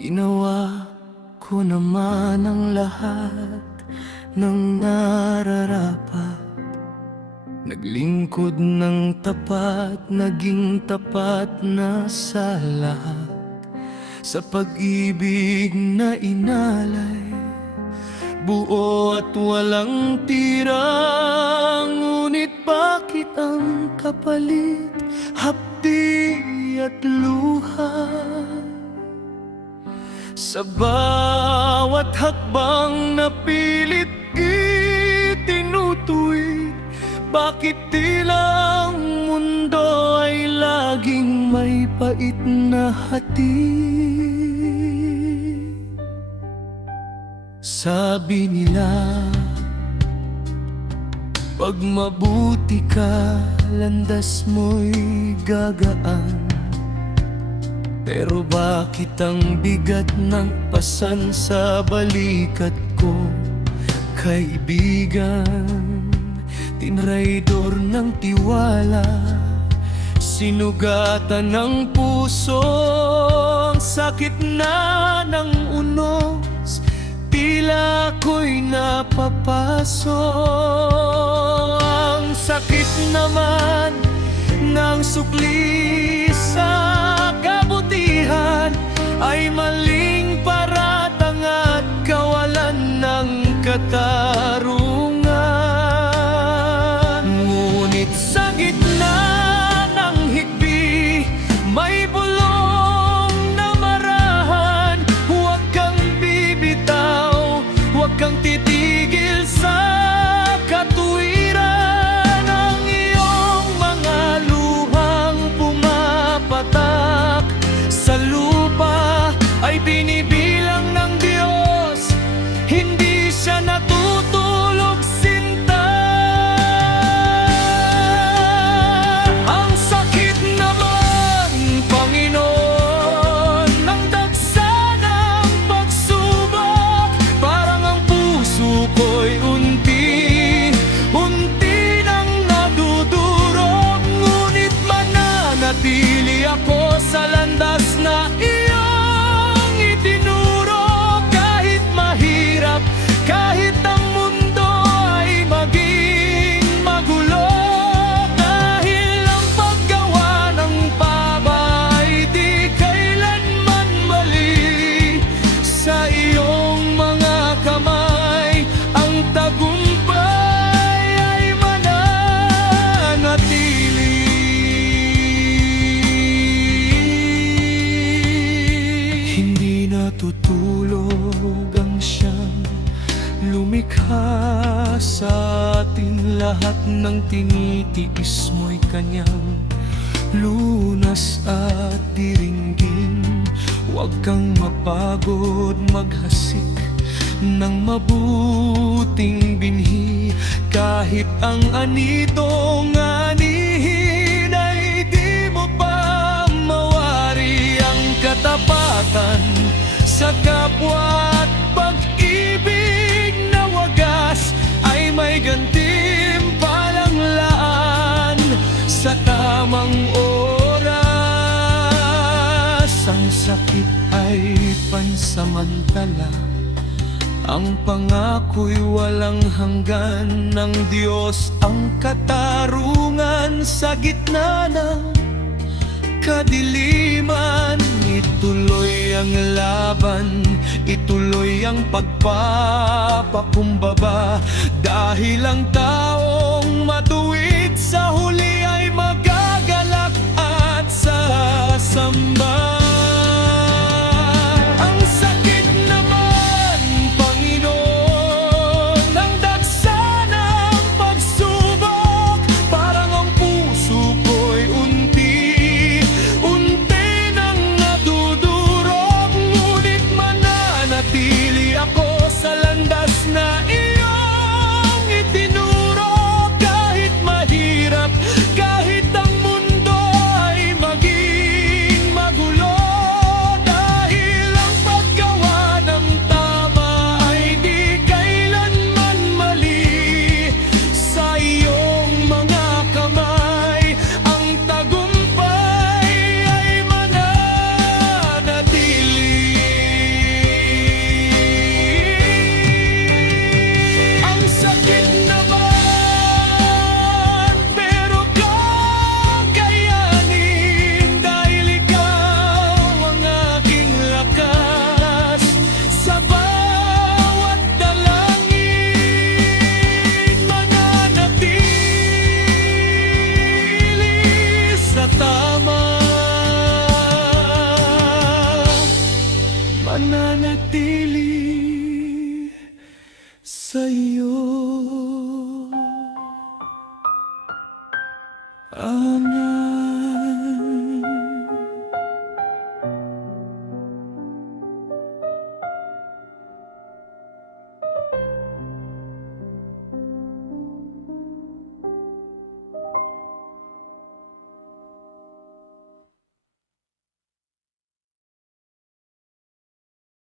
Ginawa ko naman ang lahat ng nararapat. Naglingkod ng tapat, naging tapat na sa lahat. Sa pag-ibig na inalay, buo at walang tira. Ngunit bakit ang kapalit, hapdi at luha? Sa bawat hakbang na pilit itinutuwid, bakit tila ang mundo ay laging may pait na hatid? Sabi nila, pag mabuti ka, landas mo'y gagaan. Pero bakit ang bigat ng pasan sa balikat ko, kaibigan? Tinraidor ng tiwala, sinugatan ng puso, ang sakit na ng unos, tila ako'y napapaso. Ang sakit naman ng sukli sa kabutihan ay maling paratang at kawalan ng katarungan. Ngunit sa gitna ng higbi, may bulong na marahan. Huwag kang bibitaw, huwag kang titigil sa katuwiran. Ang iyong mga luhang pumapatak sa lupa ay binibilang ng Diyos, hindi siya natutulog sinta. Ang sakit naman, Panginoon, ng dagsa ng pagsubok. Parang ang puso ko'y unti-unti nang nadudurog. Ngunit mananatili ako sa landas na iyong itinuro. Kahit mahirap, kahit ang mundo ay maging magulo, dahil ang paggawa ng paba ay di kailanman mali. Sa iyong mga kamay, ang tagumpay ay mananatili. Hindi natutulog ang siyang lumikha sa atin. Lahat ng tinitiis mo'y kanyang lunas at diringgin. Huwag kang mapagod maghasik ng mabuting binhi. Kahit ang anitong anihin ay di mo pa mawari. Ang katapatan sa kapwa at pag-ibig na wagas ay may gantimpalang laan sa tamang oras. Ang sakit ay pansamantala, ang pangako'y walang hanggan. Ng Diyos ang katarungan sa gitna ng kadiliman. Ituloy ang laban, ituloy ang pagpapakumbaba, dahil ang taong matuwid sa huli ay magagalak at sasamba.